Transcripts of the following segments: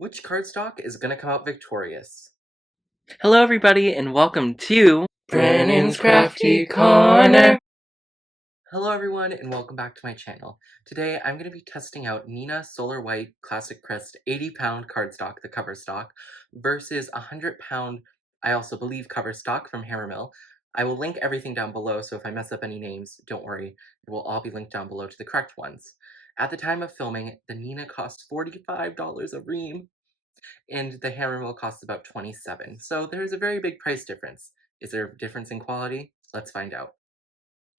Which cardstock is gonna come out victorious? Hello everybody and welcome to Brennan's Crafty Corner. Hello everyone and welcome back to my channel. Today I'm going to be testing out Neenah Solar White Classic Crest 80-pound cardstock, the cover stock, versus 100-pound, I also believe, cover stock from Hammermill. I will link everything down below, so if I mess up any names, don't worry, it will all be linked down below to the correct ones. At the time of filming, the Neenah cost $45 a ream, and the Hammermill costs about $27, so there's a very big price difference. Is there a difference in quality? Let's find out.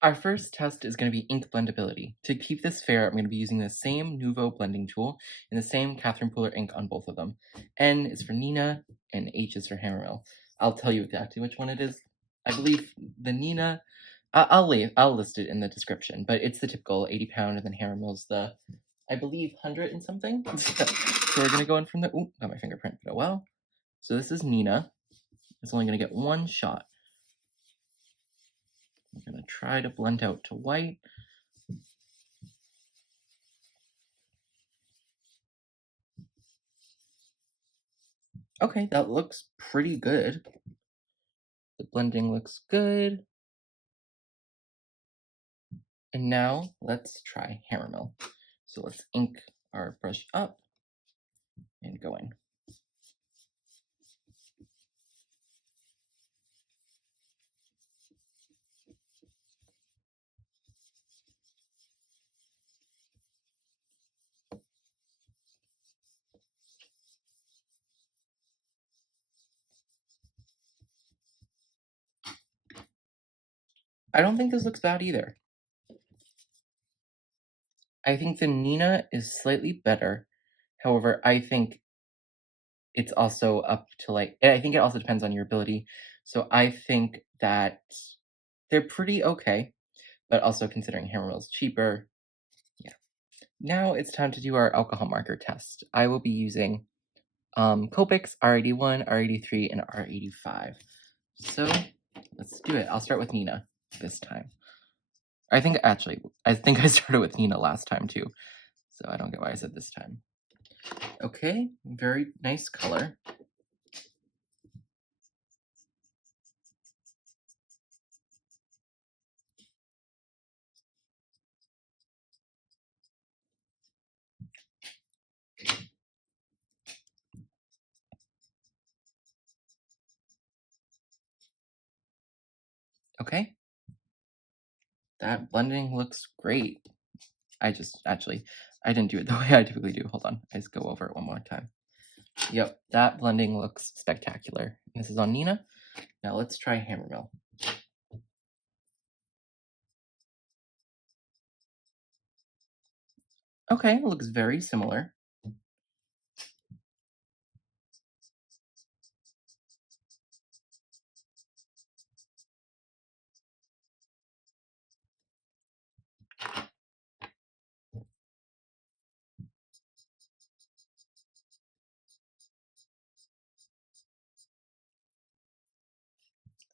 Our first test is going to be ink blendability. To keep this fair, I'm going to be using the same Nuvo blending tool and the same Catherine Pooler ink on both of them. N is for Neenah and H is for Hammermill. I'll tell you exactly which one it is. I believe the Neenah, I'll list it in the description, but it's the typical 80-pound, and then Hammermill's the, I believe, 100 and something. So we're going to go in from the, ooh, got my fingerprint, but oh well. So this is Neenah. It's only going to get one shot. I'm going to try to blend out to white. Okay, that looks pretty good. The blending looks good. And now let's try Hammermill. So let's ink our brush up and go in. I don't think this looks bad either. I think the Neenah is slightly better. However, I think it's also up to I think it also depends on your ability. So I think that they're pretty okay, but also considering Hammermill's cheaper. Yeah. Now it's time to do our alcohol marker test. I will be using Copics R81, R83, and R85. So let's do it. I'll start with Neenah this time. I think I started with Neenah last time too, so I don't get why I said this time. Okay, very nice color. Okay, that blending looks great. I didn't do it the way I typically do. Hold on, I just go over it one more time. Yep, that blending looks spectacular. This is on Neenah. Now let's try Hammermill. Okay, it looks very similar.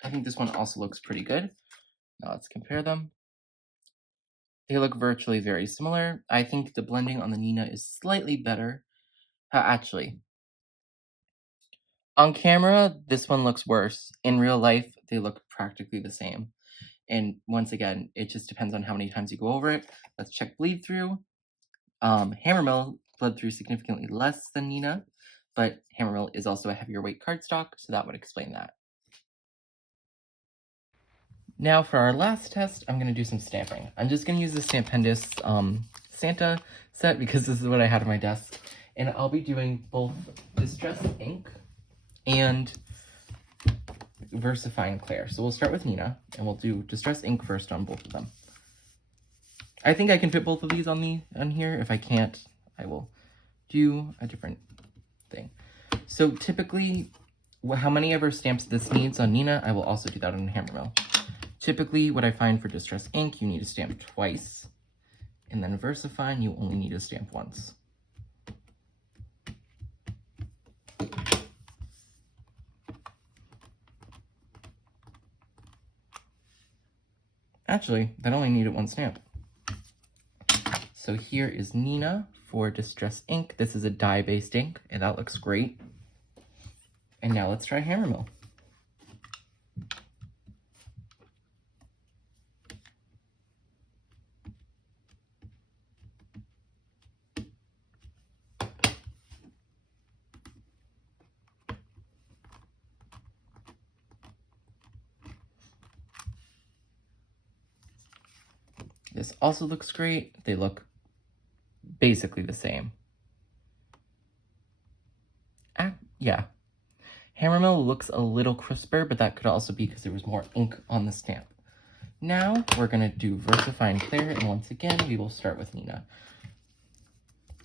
I think this one also looks pretty good. Now let's compare them. They look virtually very similar. I think the blending on the Neenah is slightly better. Actually, on camera, this one looks worse. In real life, they look practically the same. And once again, it just depends on how many times you go over it. Let's check bleed through. Hammermill bled through significantly less than Neenah, but Hammermill is also a heavier weight cardstock, so that would explain that. Now for our last test, I'm going to do some stamping. I'm just going to use the Stampendous Santa set because this is what I had on my desk. And I'll be doing both Distress Ink and VersaFine Clear. So we'll start with Neenah, and we'll do Distress Ink first on both of them. I think I can fit both of these on here. If I can't, I will do a different thing. So typically, how many ever stamps this needs on Neenah, I will also do that on Hammermill. Typically, what I find for Distress Ink, you need to stamp twice, and then VersaFine, you only need to stamp once. Actually, that only needed one stamp. So here is Neenah for Distress ink. This is a dye-based ink, and that looks great. And now let's try Hammermill. This also looks great. They look basically the same. Yeah. Hammermill looks a little crisper, but that could also be because there was more ink on the stamp. Now we're going to do VersaFine Clear, and once again, we will start with Neenah.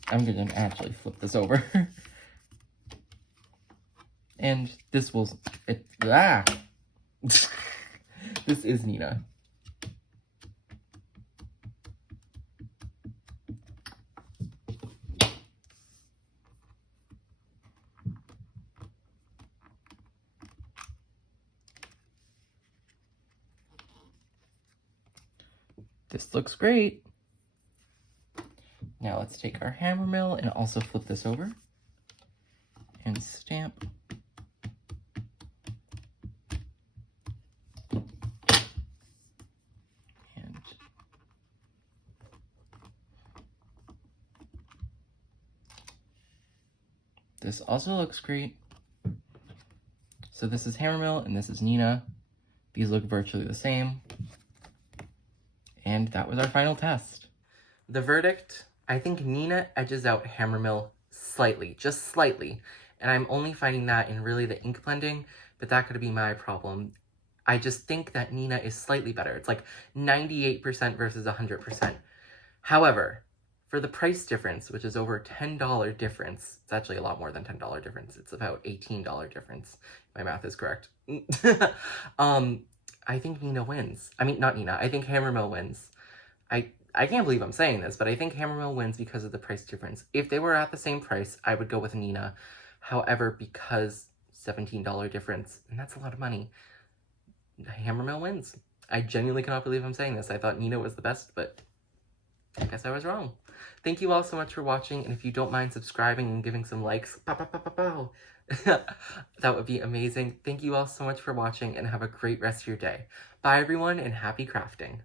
I'm going to actually flip this over. And this will... This is Neenah. This looks great. Now let's take our Hammermill and also flip this over and stamp. And this also looks great. So this is Hammermill and this is Neenah. These look virtually the same. And that was our final test. The verdict, I think Neenah edges out Hammermill slightly, just slightly. And I'm only finding that in really the ink blending, but that could be my problem. I just think that Neenah is slightly better. It's like 98% versus 100%. However, for the price difference, which is over $10 difference, it's actually a lot more than $10 difference. It's about $18 difference. My math is correct. I think Neenah wins. I mean, not Neenah. I think Hammermill wins. I can't believe I'm saying this, but I think Hammermill wins because of the price difference. If they were at the same price, I would go with Neenah. However, because $17 difference, and that's a lot of money, Hammermill wins. I genuinely cannot believe I'm saying this. I thought Neenah was the best, but I guess I was wrong. Thank you all so much for watching, and if you don't mind subscribing and giving some likes, that would be amazing. Thank you all so much for watching, and have a great rest of your day. Bye, everyone, and happy crafting.